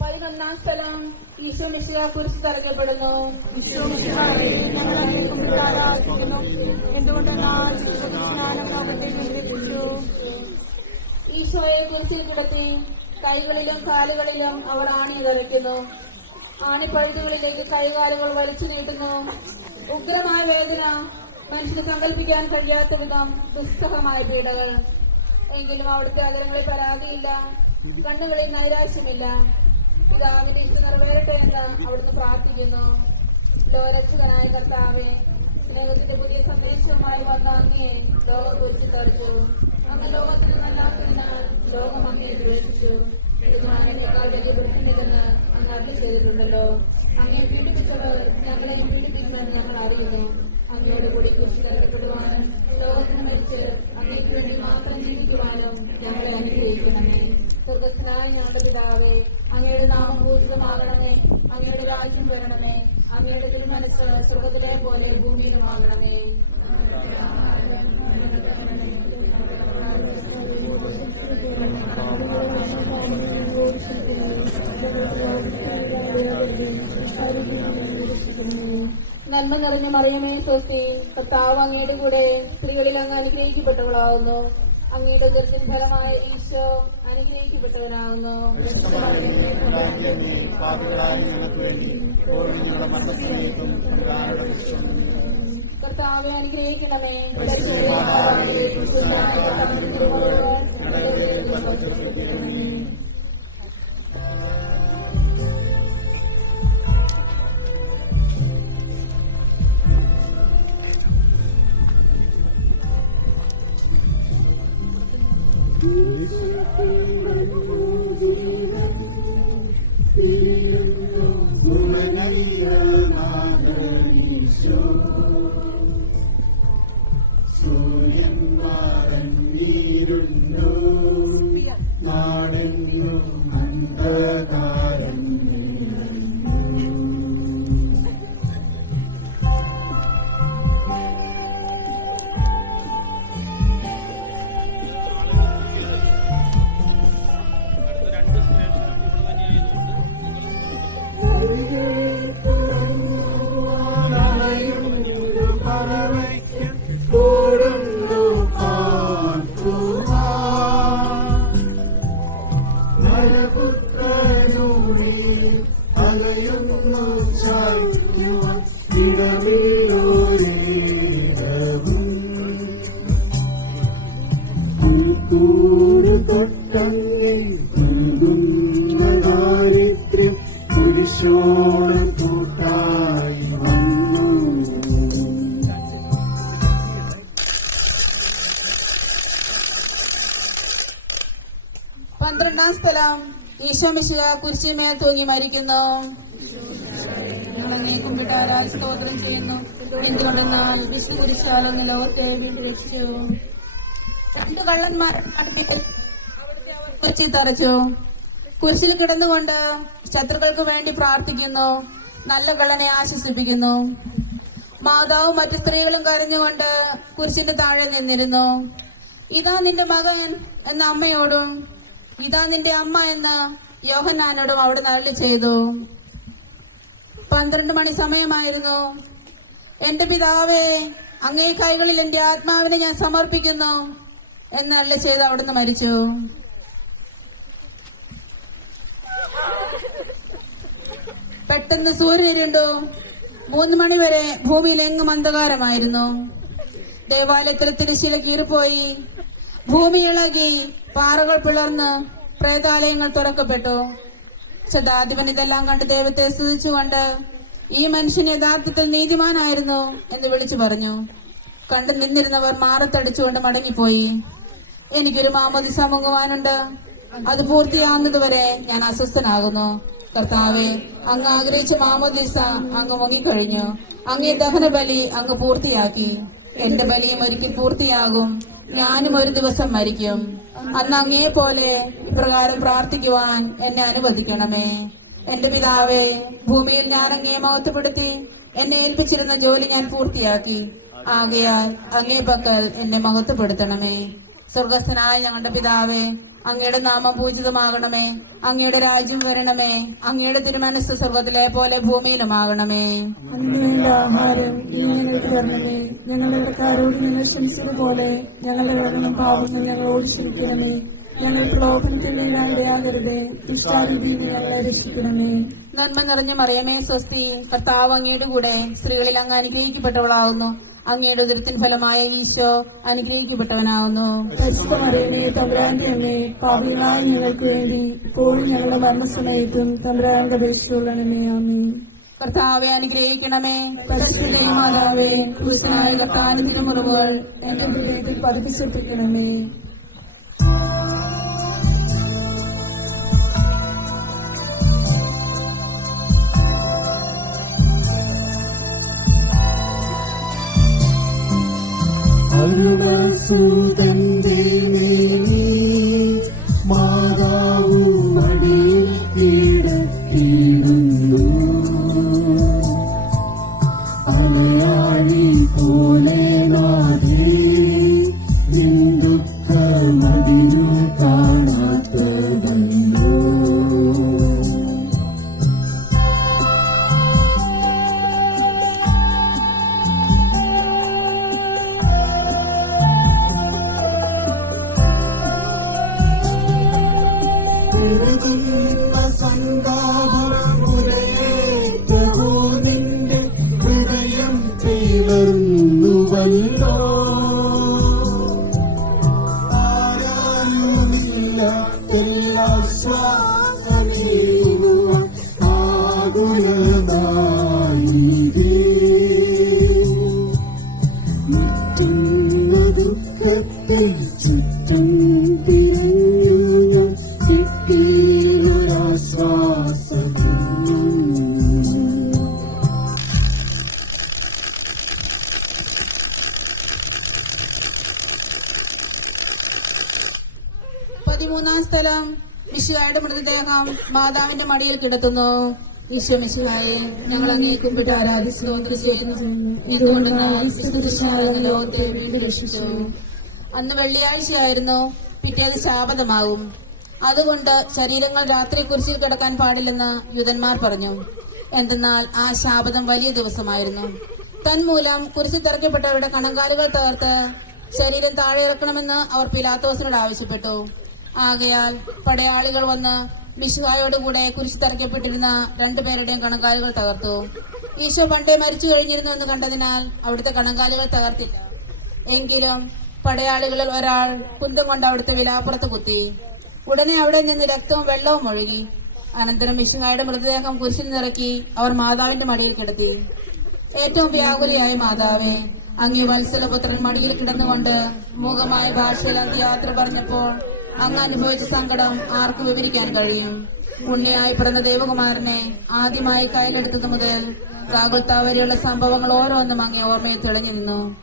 പതിനൊന്നാം സ്ഥലം ഈശോ മിശിഹ കുരിശിൽ തറയ്ക്കപ്പെടുന്നു. എന്തുകൊണ്ടെന്നാൽ സ്നാനം ലോകത്തെ നിയന്ത്രിച്ചു. ഈശോയെ കുരിശിൽ കിടത്തി കൈകളിലും കാലുകളിലും അവർ ആണി ധരിക്കുന്നു. ആണിപ്പഴുതുകളിലേക്ക് കൈകാലുകൾ വലിച്ചു നീട്ടുന്നു. ഉഗ്രമായ വേദന, മനുഷ്യന് സങ്കല്പിക്കാൻ കഴിയാത്ത വിധം ദുസ്സഹമായ പീഡകൾ. എങ്കിലും അവിടുത്തെ അകലങ്ങളിൽ പരാതിയില്ല, കണ്ണുകളിൽ നൈരാശ്യമില്ല. പിതാവിന്റെ ഇഷ്ടം നിറവേറട്ടെ എന്ന് അവിടുന്ന് പ്രാർത്ഥിക്കുന്നു. ലോകരക്ഷകനായ കർത്താവെ, സ്നേഹത്തിന്റെ പുതിയ സന്ദേശവുമായി വന്ന അങ്ങയെ ലോകം കുറിച്ച് തറിച്ചു. അങ്ങ് ലോകത്തിൽ നല്ലാത്തതിനാൽ ലോകം അങ്ങയെ ദ്വേഷിച്ചു. യജമാനേക്കാൾ വലിയ പിടിക്കുന്നില്ലെന്ന് അങ്ങ് അർത്ഥം ചെയ്തിട്ടുണ്ടല്ലോ. അങ്ങയെ പീഡിപ്പിച്ചവർ ഞങ്ങളെ പീഡിപ്പിക്കുമെന്ന് ഞങ്ങൾ അറിയുന്നു. അങ്ങയോട് കൂടി കുറിച്ച് തരപ്പെടുവാനും ലോകത്തിന് വെച്ച് അങ്ങേക്ക് വേണ്ടി മാത്രം ജീവിക്കുവാനും ഞങ്ങളെ അനുഗ്രഹിക്കണമേ. സ്വർഗസ്നായ ഞങ്ങളുടെ പിതാവേ, അങ്ങയുടെ നാമം പൂജിതമാകണമേ. അങ്ങയുടെ രാജ്യം വരണമേ. അങ്ങയുടെ തിരുമനസ് സ്വർഗത്തിലെ പോലെ ഭൂമിയിലുമാകണമേ. നന്മ നിറഞ്ഞ മറിയമേ സ്വസ്തി, കർത്താവ് അങ്ങയുടെ കൂടെ സ്ത്രീകളിൽ അങ്ങ് അനുഗ്രഹിക്കപ്പെട്ടവളാകുന്നു. അങ്ങയുടെ ഉദരത്തിൻ ഫലമായ ഈശോ അനുഗ്രഹിക്കപ്പെട്ടവനാകുന്നു. കർത്താവെ അനുഗ്രഹിക്കണമേ. Lord 12-ാം സ്ഥലം ഈശോ മിശിഹ കുരിശിന്മേൽ തൂങ്ങി മരിക്കുന്നു. ഞങ്ങളെ കുമ്പിട്ട് ആരാധി സ്തോത്രം ചെയ്യുന്നു. എന്തുകൊണ്ടെന്നാൽ വിശുദ്ധ കുരിശാലൊന്ന് ലോകത്തെ രക്ഷിച്ചു. 2 കള്ളന്മാർ കുരിശിൽ തറച്ചു. കുരിശിൽ കിടന്നുകൊണ്ട് ശത്രുക്കൾക്ക് വേണ്ടി പ്രാർത്ഥിക്കുന്നു. നല്ല കള്ളനെ ആശ്വസിപ്പിക്കുന്നു. മാതാവും മറ്റു സ്ത്രീകളും കരഞ്ഞുകൊണ്ട് കുരിശിന്റെ താഴെ നിന്നിരുന്നു. ഇതാ നിന്റെ മകൻ എന്ന അമ്മയോടും ഇതാ നിന്റെ അമ്മ എന്ന് യോഹന്നാനോടും അവിടെ അരുളി ചെയ്തു. 12 മണി സമയമായിരുന്നു. എന്റെ പിതാവേ, അങ്ങേ കൈകളിൽ എന്റെ ആത്മാവിനെ ഞാൻ സമർപ്പിക്കുന്നു എന്ന് അരുളി ചെയ്ത് അവിടുന്ന് മരിച്ചു. പെട്ടെന്ന് സൂര്യൻ ഇരുണ്ടു. 3 മണിവരെ ഭൂമിയിൽ എങ്ങും അന്ധകാരമായിരുന്നു. ദേവാലയത്തിൽ തിരശ്ശീല കീറിപ്പോയി. ഭൂമി ഇളകി, പാറകൾ പിളർന്ന് പ്രേതാലയങ്ങൾ തുറക്കപ്പെട്ടു. ശതാധിപൻ ഇതെല്ലാം കണ്ട് ദൈവത്തെ സ്തുതിച്ചുകൊണ്ട് ഈ മനുഷ്യൻ യഥാർത്ഥത്തിൽ നീതിമാനായിരുന്നു എന്ന് വിളിച്ചു പറഞ്ഞു. കണ്ടു നിന്നിരുന്നവർ മാറത്തടിച്ചുകൊണ്ട് മടങ്ങിപ്പോയി. എനിക്കൊരു മാമോദിസ മുങ്ങുവാനുണ്ട്. അത് പൂർത്തിയാകുന്നതുവരെ ഞാൻ അസ്വസ്ഥനാകുന്നു. കർത്താവെ, അങ്ങ് ആഗ്രഹിച്ച മാമോദിസ അങ്ങ് മുങ്ങിക്കഴിഞ്ഞു. അങ്ങേ ദഹനബലി അങ്ങ് പൂർത്തിയാക്കി. എന്റെ ബലിയും ഒരിക്കൽ പൂർത്തിയാകും. ഞാനും ഒരു ദിവസം മരിക്കും. അന്ന് അങ്ങേ പോലെ പ്രകാരം പ്രാർത്ഥിക്കുവാൻ എന്നെ അനുവദിക്കണമേ. എന്റെ പിതാവേ, ഭൂമിയിൽ ഞാൻ അങ്ങേ മഹത്വപ്പെടുത്തി. എന്നെ ഏൽപ്പിച്ചിരുന്ന ജോലി ഞാൻ പൂർത്തിയാക്കി. ആകയാൽ അങ്ങേ പക്കൽ എന്നെ മഹത്വപ്പെടുത്തണമേ. സ്വർഗസ്ഥനായ ഞങ്ങളുടെ പിതാവേ, അങ്ങയുടെ നാമം പൂജിതമാകണമേ. അങ്ങയുടെ രാജ്യം വരണമേ. അങ്ങയുടെ തിരുമനസ് സ്വർഗത്തിലെ പോലെ ഭൂമിയിലുമാകണമേ. അതിനുവേണ്ട ആഹാരം ഇന്ന് ഞങ്ങൾക്ക് തരണമേ. ഞങ്ങളുടെ കടക്കാരോട് ഞങ്ങൾ ക്ഷമിച്ചതുപോലെ ഞങ്ങളുടെ കടങ്ങളും പാപങ്ങൾ ഞങ്ങളോട് ക്ഷമിക്കണമേ. ഞങ്ങൾ പ്രലോഭനത്തിൽ വീഴാനിടയാകരുതേ. ദുഷ്ടാരൂപിയിൽ ഞങ്ങളെ രക്ഷിക്കണമേ. നന്മ നിറഞ്ഞ മറിയമേ, സ്വസ്തി. കർത്താവ് അങ്ങയുടെ കൂടെ സ്ത്രീകളിൽ അങ്ങ് അനുഗ്രഹിക്കപ്പെട്ടവളാവുന്നു. അങ്ങയുടെ ഉദരത്തിൻ ഫലമായ ഈശോ അനുഗ്രഹിക്കപ്പെട്ടവനാവുന്നു. പരിശുദ്ധ മറിയമേ, തമ്പുരാന്റെ അമ്മേ, പാപികളായ ഞങ്ങൾക്ക് വേണ്ടി ഇപ്പോഴും ഞങ്ങളുടെ മരണസമയത്തും തമ്പുരാന്റെ അപേക്ഷിച്ചുകൊള്ളണമേ. ആമേൻ. കർത്താവെ അനുഗ്രഹിക്കണമേ. പരിശുദ്ധ മാതാവേ, ക്രൂശനായ കർത്താവിന്റെ മുറിവുകൾ എന്റെ ഹൃദയത്തിൽ പതിപ്പിച്ചെത്തിക്കണമേ. അരുണസുതന്റെ മാതാവു മടിയിൽ കിടത്തിയിടുന്നു. അലയാളി പോലെ നാഥേ, നിൻ ദുഃഖമതിനു കാണാത്തതല്ലോ. നിന്റെ ഹൃദയം തീർന്നുവല്ലോ. ആരാനുമില്ല എല്ലാ ശ്വാസമേകുവാൻ ആകുലനായിതേ. മുറ്റുന്ന ദുഃഖത്തിൽ ചുറ്റും തിരിഞ്ഞു ഞാൻ കിട്ടിയൊരാശ്വാസം. പതിമൂന്നാം സ്ഥലം മിശിഹായുടെ മൃതദേഹം മാതാവിന്റെ മടിയിൽ കിടത്തുന്നു. ഈശോ മിശിഹായെ, ഞങ്ങൾ അങ്ങേ കുമ്പിട്ട് ആരാധിച്ചു ചെയ്യുന്നു. ഇതുകൊണ്ട് ലോകത്തെ വീണ്ടും രക്ഷിച്ചു. അന്ന് വെള്ളിയാഴ്ചയായിരുന്നു. പിറ്റേത് ശാബതമാകും. അതുകൊണ്ട് ശരീരങ്ങൾ രാത്രി കുരിശിൽ കിടക്കാൻ പാടില്ലെന്ന് യൂതന്മാർ പറഞ്ഞു. എന്തെന്നാൽ ആ ശാബതം വലിയ ദിവസമായിരുന്നു. തന്മൂലം കുരിശിൽ തറയ്ക്കപ്പെട്ടവരുടെ കണങ്കാലുകൾ തകർത്ത് ശരീരം താഴെ ഇറക്കണമെന്ന് അവർ പിലാത്തോസിനോട് ആവശ്യപ്പെട്ടു. ആകയാൽ പടയാളികൾ വന്ന് മിശിഹായോടുകൂടെ കുരിശിൽ തറയ്ക്കപ്പെട്ടിരുന്ന 2 പേരുടെയും കണങ്കാലുകൾ തകർത്തു. ഈശോ പണ്ടേ മരിച്ചു കഴിഞ്ഞിരുന്നു എന്ന് കണ്ടതിനാൽ അവിടുത്തെ കണങ്കാലുകൾ തകർത്തില്ല. എങ്കിലും പടയാളികളിൽ ഒരാൾ കുന്തം കൊണ്ട് അവിടുത്തെ വിലാപ്പുറത്ത് കുത്തി. ഉടനെ അവിടെ നിന്ന് രക്തവും വെള്ളവും ഒഴുകി. അനന്തരം മിശിഹായുടെ മൃതദേഹം കുരിശിൽ നിറക്കി അവർ മാതാവിന്റെ മടിയിൽ കിടത്തി. ഏറ്റവും വ്യാകുലയായ മാതാവേ, അങ്ങേ വത്സലപുത്രൻ മടിയിൽ കിടന്നുകൊണ്ട് മൂകമായ ഭാഷയിൽ അന്ത്യയാത്ര പറഞ്ഞപ്പോൾ അങ്ങ് അനുഭവിച്ച സങ്കടം ആർക്ക് വിവരിക്കാൻ കഴിയും? ഉണ്ണിയായി പിറന്ന ദേവകുമാരനെ ആദ്യമായി കയ്യിലെടുത്തത് മുതൽ ഗാഗുൽത്ത വരെയുള്ള സംഭവങ്ങൾ ഓരോന്നും അങ്ങേ ഓർമ്മയിൽ തെളിഞ്ഞു നിന്നു.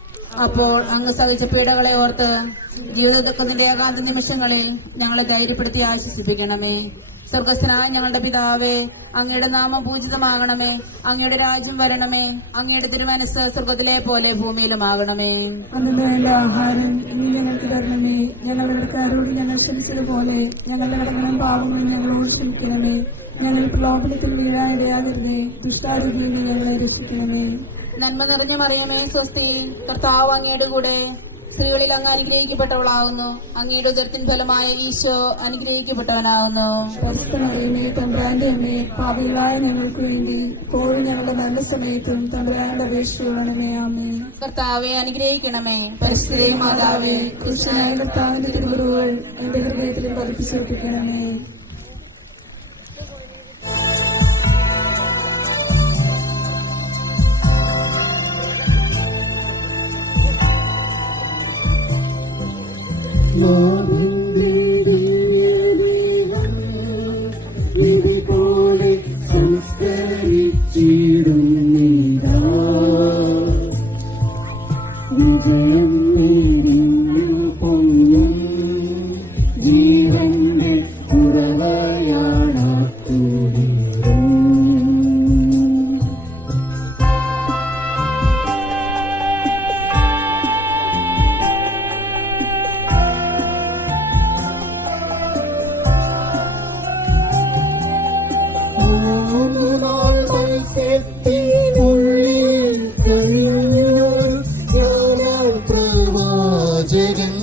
അപ്പോൾ അങ്ങ് സഹിച്ച പീഡകളെ ഓർത്ത് ജീവിതത്തിന്റെ ഏകാന്ത നിമിഷങ്ങളിൽ ഞങ്ങളെ ധൈര്യപ്പെടുത്തി ആശ്വസിപ്പിക്കണമേ. സ്വർഗസ്ഥനായ ഞങ്ങളുടെ പിതാവേ, അങ്ങയുടെ നാമം പൂജിതമാകണമേ. അങ്ങയുടെ രാജ്യം വരണമേ. അങ്ങയുടെ തിരുമനസ് സ്വർഗത്തിലെ പോലെ ഭൂമിയിലുമാകണമേ. അന്ന് വേണ്ട ആഹാരം ഇനി ഞങ്ങൾക്ക് തരണമേ. ഞങ്ങളുടെ കടക്കാരോട് ഞങ്ങൾ ക്ഷമിച്ചതുപോലെ ഞങ്ങളുടെ കടങ്ങളും പാപങ്ങളും ഞങ്ങളോട് ക്ഷമിക്കണമേ. ഞങ്ങൾ പ്രലോഭനത്തിൽ വീഴാനിടയാകരുതേ. ദുഷ്ടാരൂപിയിൽ ഞങ്ങളെ രക്ഷിക്കണമേ. നന്മ നിറഞ്ഞ മറിയമേ, സ്വസ്തി, കർത്താവ് അങ്ങയുടെ കൂടെ. സ്ത്രീകളിൽ അങ്ങ് അനുഗ്രഹിക്കപ്പെട്ടവളാകുന്നു. അങ്ങയുടെ ഉദരത്തിൻ ഫലമായ ഈശോ അനുഗ്രഹിക്കപ്പെട്ടവനാകുന്നു. പരിശുദ്ധമറിയമേ, തമ്പുരാന്റെ അമ്മേ, പാപികളായ ഞങ്ങൾക്ക് വേണ്ടി ഇപ്പോഴും ഞങ്ങളുടെ മരണസമയത്തും തമ്പുരാന്റെ അപേക്ഷിക്കണമേ. ആമേൻ. കർത്താവെ അനുഗ്രഹിക്കണമേ. പരിശുദ്ധ മാതാവേ, കൃഷ്ണനായ കർത്താവിന്റെ തിരുവുറുകൾ എന്റെ ഹൃദയത്തിൽ പതിപ്പിച്ചുറപ്പിക്കണമേ. ഇതുപോലെ സംസ്കരിച്ചിടും നീരാ വിജയം നേടിഞ്ഞു പൊങ്ങും ജീവന്റെ ഉറവയാണാത്തൂരും. പ്രവാചകൻ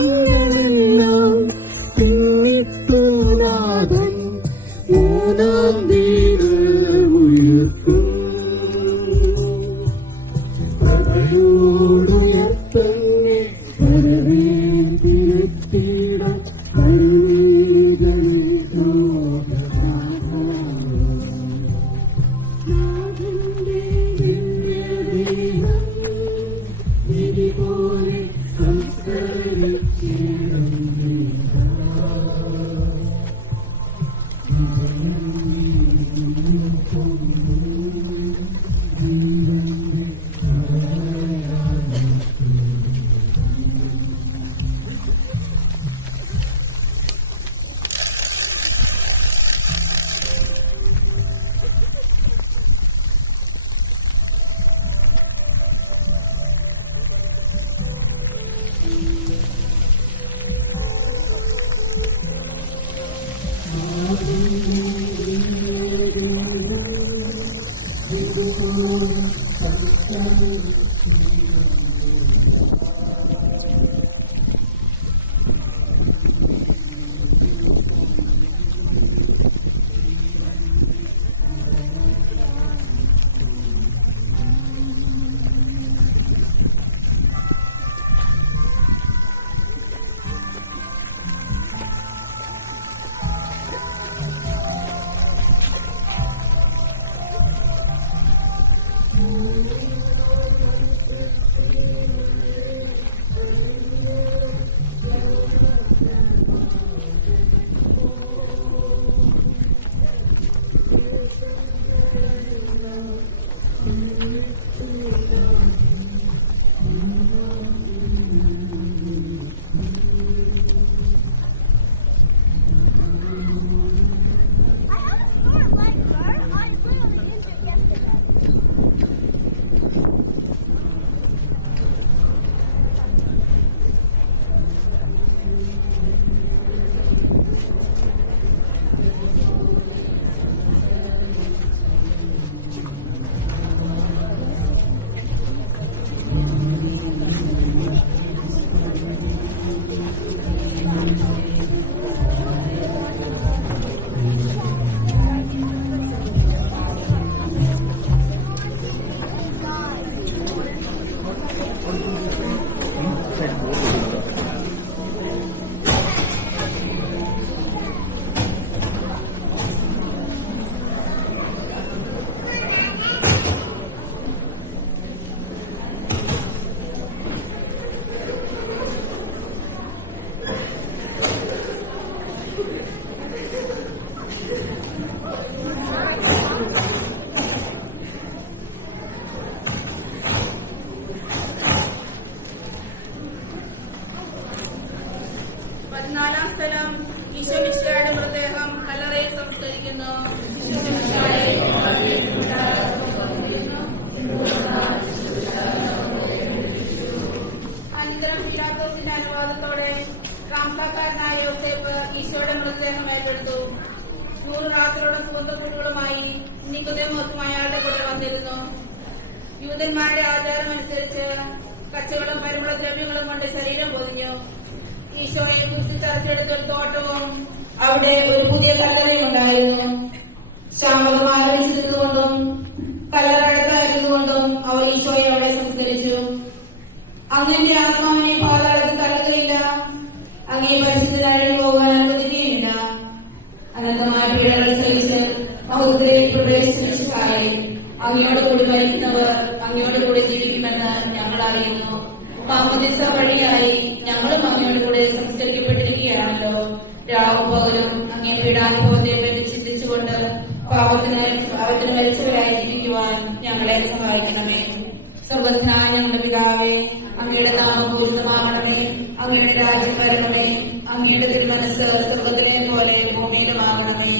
പോസങ്ങളെല്ലാം പിന്നിട്ടു നാഥൻ മൂന്നാം വീടുയർത്തും. പ്രഭയോടുയർത്തങ്ങെ വരവേൽപ്പിരുത്തിടാൻ കരുണീകളെ നാഥന്റെ ദിവ്യദേഹം ഇതുപോലെ സംസ്കരിച്ചിടും നീരാ. സ്ഥലം ഈശോ മിശിഹായുടെ മൃതദേഹം കല്ലറയിൽ സംസ്കരിക്കുന്നു. അനന്തരം പിലാത്തോസിന്റെ അനുവാദത്തോടെ റാംസാക്കാരനായ യോസേഫ് ഈശോയുടെ മൃതദേഹം ഏറ്റെടുത്തു. 100 രാത്രിയോടെ സുഗന്ധക്കൂട്ടുകളുമായി നിക്കോദേമോസും അയാളുടെ കൂടെ വന്നിരുന്നു. യൂതന്മാരുടെ ആചാരമനുസരിച്ച് കച്ചകളും പരിമള ദ്രവ്യങ്ങളും കൊണ്ട് ശരീരം പൊതിഞ്ഞു. ഈശോയെ കുറിച്ച് തറച്ചെടുത്ത ഒരു തോട്ടവും അവിടെ ഒരു പുതിയ കല്ലറയും ഉണ്ടായിരുന്നു. ശാമകം ആരംഭിച്ചതുകൊണ്ടും കല്ലറ അടുത്തായിരുന്നുകൊണ്ടും അവർ ഈശോയെ അവിടെ സംസ്കരിച്ചു. അങ്ങന്റെ ആത്മാവിനെ പാതാളത്തിൽ തള്ളുകയില്ല, അങ്ങേ പരിശുദ്ധനായി പോകാൻ അനുവദിക്കുകയില്ല. അനന്തമായ പീഡകൾ സഹിച്ച് മഹോദരയിൽ പ്രവേശിച്ചായി അങ്ങയോട് കൂടി മരിക്കുന്നവർ അങ്ങയോട് കൂടി ജീവിക്കുമെന്ന് ഞങ്ങൾ അറിയുന്നു. മാമോദീസ വഴിയായി ഞങ്ങളും അങ്ങയോട് കൂടെ സംസ്കരിക്കപ്പെട്ടിരിക്കുകയാണല്ലോ. രാവും പകലും അങ്ങേ പീഡാനുഭവത്തെ പറ്റി ചിന്തിച്ചുകൊണ്ട് പാപത്തിന് മരിച്ചവരായി ജീവിക്കുവാൻ ഞങ്ങളെ സഹായിക്കണമേ. സ്വർഗ്ഗസ്ഥനായ ഞങ്ങളുടെ പിതാവേ, അങ്ങയുടെ നാമം പൂജിതമാകണമേ. അങ്ങയുടെ രാജ്യം വരണമേ. അങ്ങയുടെ തിരുമനസ്സ് സ്വർഗ്ഗത്തിലെ പോലെ ഭൂമിയിലുമാകണമേ.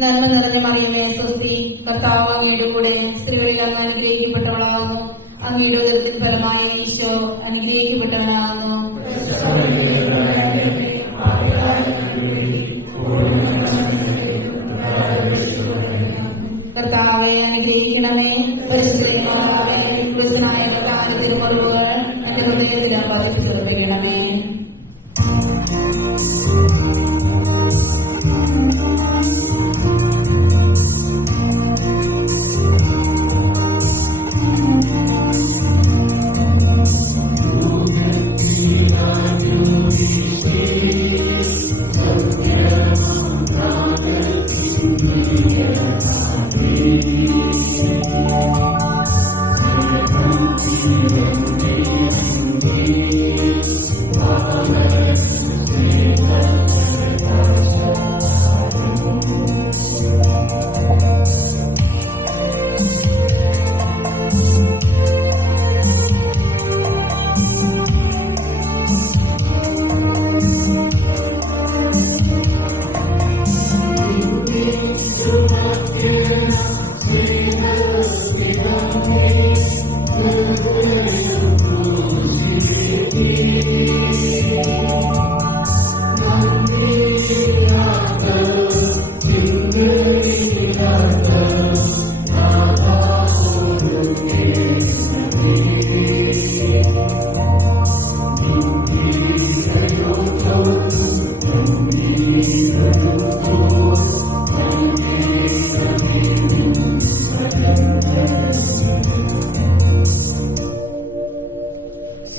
നന്മ നിറഞ്ഞ മറിയമേ, സ്വസ്തി, കർത്താവ് അങ്ങയുടെ കൂടെ, സ്ത്രീകളിൽ അങ്ങ് അനുഗ്രഹിക്കപ്പെട്ടവളാകുന്നു. അങ്ങയുടെ ഉദരത്തിൻ ഫലമായ ഈശോ അനുഗ്രഹിക്കപ്പെട്ടവനാകുന്നു. കർത്താവെ അനുഗ്രഹിക്കണമേ. പരിശുദ്ധനായ കർത്താവിന്റെ തിരുമുറിവുകൾ എന്റെ ഹൃദയത്തിൽ പതിച്ചു സമർപ്പിക്കണമേ.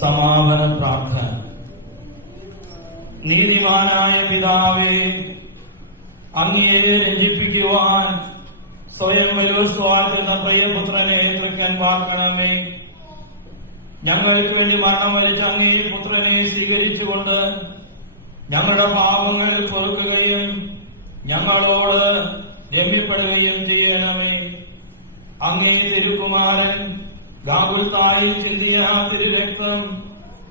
സമാപന പ്രാർത്ഥന. നീതിമാനായ പിതാവേ, അങ്ങയെ രഞ്ജിപ്പിക്കുവാൻ സ്വയം വലോത്സവാക്കുന്ന പ്രിയപുത്രനെ തൃക്കൻ വാക്കണമേ. ഞങ്ങൾക്ക് വേണ്ടി മരണം വരിച്ച അങ്ങേ പുത്രനെ സ്വീകരിച്ചുകൊണ്ട് ഞങ്ങളുടെ പാപങ്ങൾ പൊറുക്കുകയും ഞങ്ങളോട് രമ്യപ്പെടുകയും ചെയ്യണമേ. അങ്ങേ തിരുകുമാരൻ ഗാഗുൽത്തായിൽ ചിന്തിയ തിരുരക്തം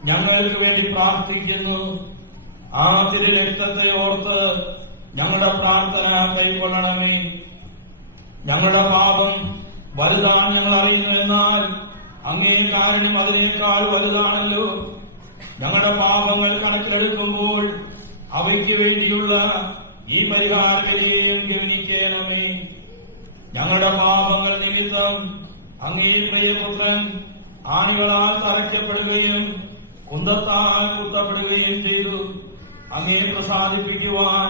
ഞങ്ങൾക്ക് വേണ്ടി പ്രാർത്ഥിക്കുന്നു. ആ തിരുരക്തത്തെ ഓർത്ത് ഞങ്ങളുടെ പ്രാർത്ഥന കൈക്കൊള്ളണമേ. ഞങ്ങളുടെ പാപം വലുതാണ് ഞങ്ങൾ അറിയുന്നു, എന്നാൽ അങ്ങേ കാരുണ്യം അതിനേക്കാൾ വലുതാണല്ലോ. ഞങ്ങളുടെ പാപങ്ങൾ കണക്കിലെടുക്കുമ്പോൾ അവയ്ക്ക് വേണ്ടിയുള്ള ഈ പരിഹാരവിധിയെയും ഗവനിക്കണമേ. ഞങ്ങളുടെ പാപങ്ങൾ നിമിത്തം അങ്ങേ പ്രിയപുത്രൻ ആണികളാൽ തറയ്ക്കപ്പെടുകയും കുന്തത്താൽ കുത്തപ്പെടുകയും ചെയ്തു. അങ്ങേ പ്രസാദിപ്പിക്കുവാൻ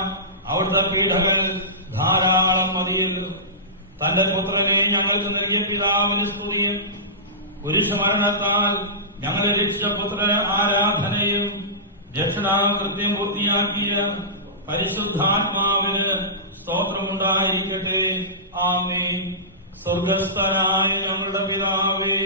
അവിടുത്തെ പീഡകൾ ധാരാളം മതിയല്ലോ. തന്റെ പുത്രനെ ഞങ്ങൾക്ക് നൽകിയ പിതാവിന് സ്തുതിയും പുരുഷമരണത്താൽ ഞങ്ങളെ രക്ഷിച്ച പുത്ര ആരാധനയും രക്ഷണാകൃത്യം പൂർത്തിയാക്കിയ പരിശുദ്ധാത്മാവിന് സ്തോത്രമുണ്ടായിരിക്കട്ടെ. ആമേൻ. സ്വർഗസ്ഥനായ ഞങ്ങളുടെ പിതാവേ,